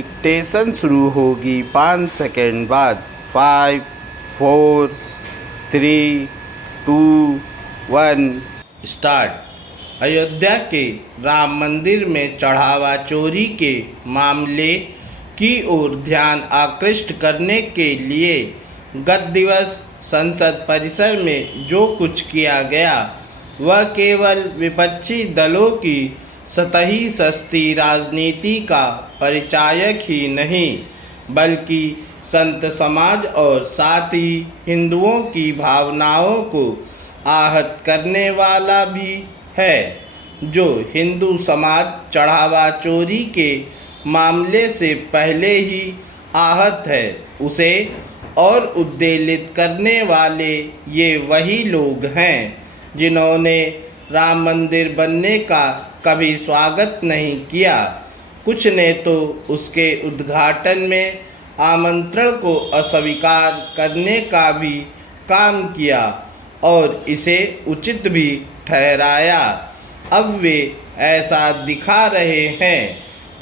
Dictation शुरू होगी 5 second बाद। 5 4 3 2 1 स्टार्ट। अयोध्या के राम मंदिर में चढ़ावा चोरी के मामले की ओर ध्यान आकृष्ट करने के लिए गत दिवस संसद परिसर में जो कुछ किया गया वह केवल विपक्षी दलों की सतही सस्ती राजनीति का परिचायक ही नहीं बल्कि संत समाज और साथ ही हिंदुओं की भावनाओं को आहत करने वाला भी है। जो हिंदू समाज चढ़ावा चोरी के मामले से पहले ही आहत है उसे और उद्वेलित करने वाले ये वही लोग हैं जिन्होंने राम मंदिर बनने का कभी स्वागत नहीं किया। कुछ ने तो उसके उद्घाटन में आमंत्रण को अस्वीकार करने का भी काम किया और इसे उचित भी ठहराया। अब वे ऐसा दिखा रहे हैं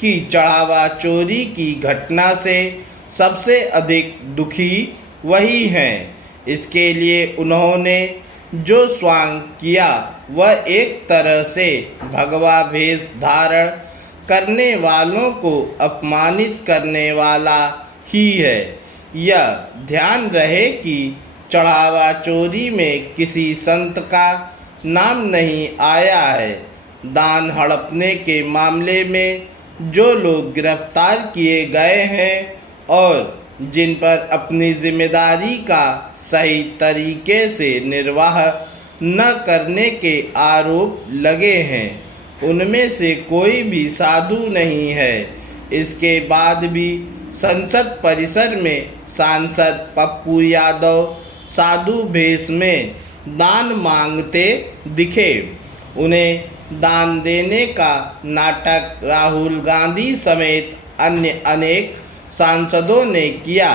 कि चढ़ावा चोरी की घटना से सबसे अधिक दुखी वही हैं। इसके लिए उन्होंने जो स्वांग किया वह एक तरह से भगवा भेष धारण करने वालों को अपमानित करने वाला ही है। यह ध्यान रहे कि चढ़ावा चोरी में किसी संत का नाम नहीं आया है। दान हड़पने के मामले में जो लोग गिरफ्तार किए गए हैं और जिन पर अपनी जिम्मेदारी का सही तरीके से निर्वाह न करने के आरोप लगे हैं उनमें से कोई भी साधु नहीं है। इसके बाद भी संसद परिसर में सांसद पप्पू यादव साधु भेष में दान मांगते दिखे। उन्हें दान देने का नाटक राहुल गांधी समेत अन्य अनेक सांसदों ने किया।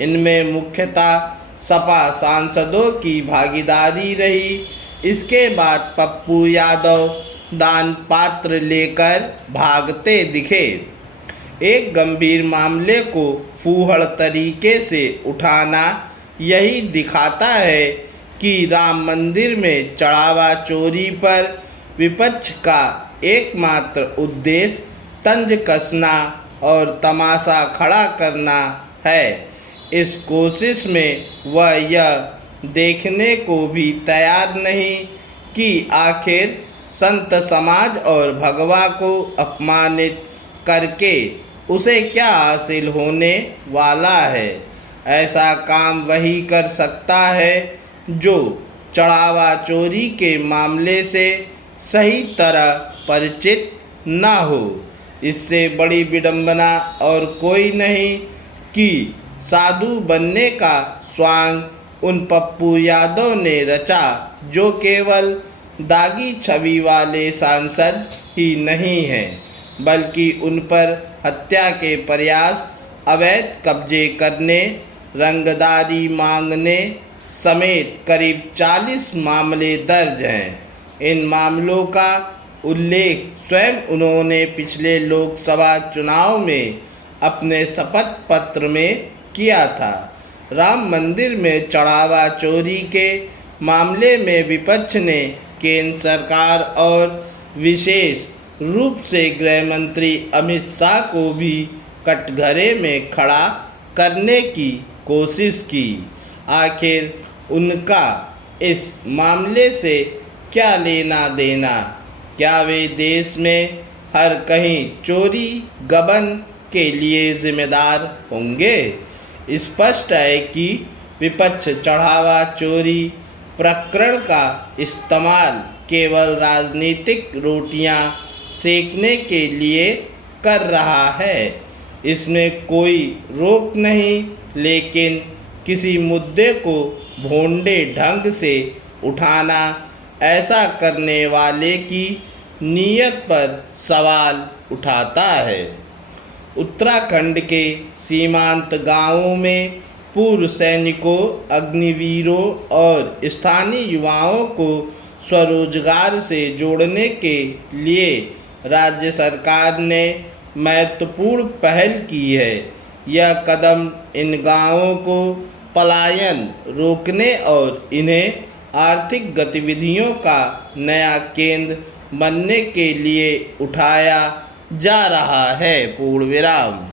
इनमें मुख्यतः सपा सांसदों की भागीदारी रही। इसके बाद पप्पू यादव दान पात्र लेकर भागते दिखे। एक गंभीर मामले को फूहड़ तरीके से उठाना यही दिखाता है कि राम मंदिर में चढ़ावा चोरी पर विपक्ष का एकमात्र उद्देश्य तंज कसना और तमाशा खड़ा करना है। इस कोशिश में वह यह देखने को भी तैयार नहीं कि आखिर संत समाज और भगवा को अपमानित करके उसे क्या हासिल होने वाला है। ऐसा काम वही कर सकता है जो चढ़ावा चोरी के मामले से सही तरह परिचित न हो। इससे बड़ी विडंबना और कोई नहीं कि साधु बनने का स्वांग उन पप्पू यादव ने रचा जो केवल दागी छवि वाले सांसद ही नहीं हैं बल्कि उन पर हत्या के प्रयास, अवैध कब्जे करने, रंगदारी मांगने समेत करीब 40 मामले दर्ज हैं। इन मामलों का उल्लेख स्वयं उन्होंने पिछले लोकसभा चुनाव में अपने शपथ पत्र में किया था। राम मंदिर में चढ़ावा चोरी के मामले में विपक्ष ने केंद्र सरकार और विशेष रूप से गृह मंत्री अमित शाह को भी कटघरे में खड़ा करने की कोशिश की। आखिर उनका इस मामले से क्या लेना देना? क्या वे देश में हर कहीं चोरी गबन के लिए जिम्मेदार होंगे? स्पष्ट है कि विपक्ष चढ़ावा चोरी प्रकरण का इस्तेमाल केवल राजनीतिक रोटियां सेकने के लिए कर रहा है। इसमें कोई रोक नहीं, लेकिन किसी मुद्दे को भोंडे ढंग से उठाना ऐसा करने वाले की नीयत पर सवाल उठाता है। उत्तराखंड के सीमांत गांवों में पूर्व सैनिकों, अग्निवीरों और स्थानीय युवाओं को स्वरोजगार से जोड़ने के लिए राज्य सरकार ने महत्वपूर्ण पहल की है। यह कदम इन गांवों को पलायन रोकने और इन्हें आर्थिक गतिविधियों का नया केंद्र बनने के लिए उठाया जा रहा है। पूर्ण विराम।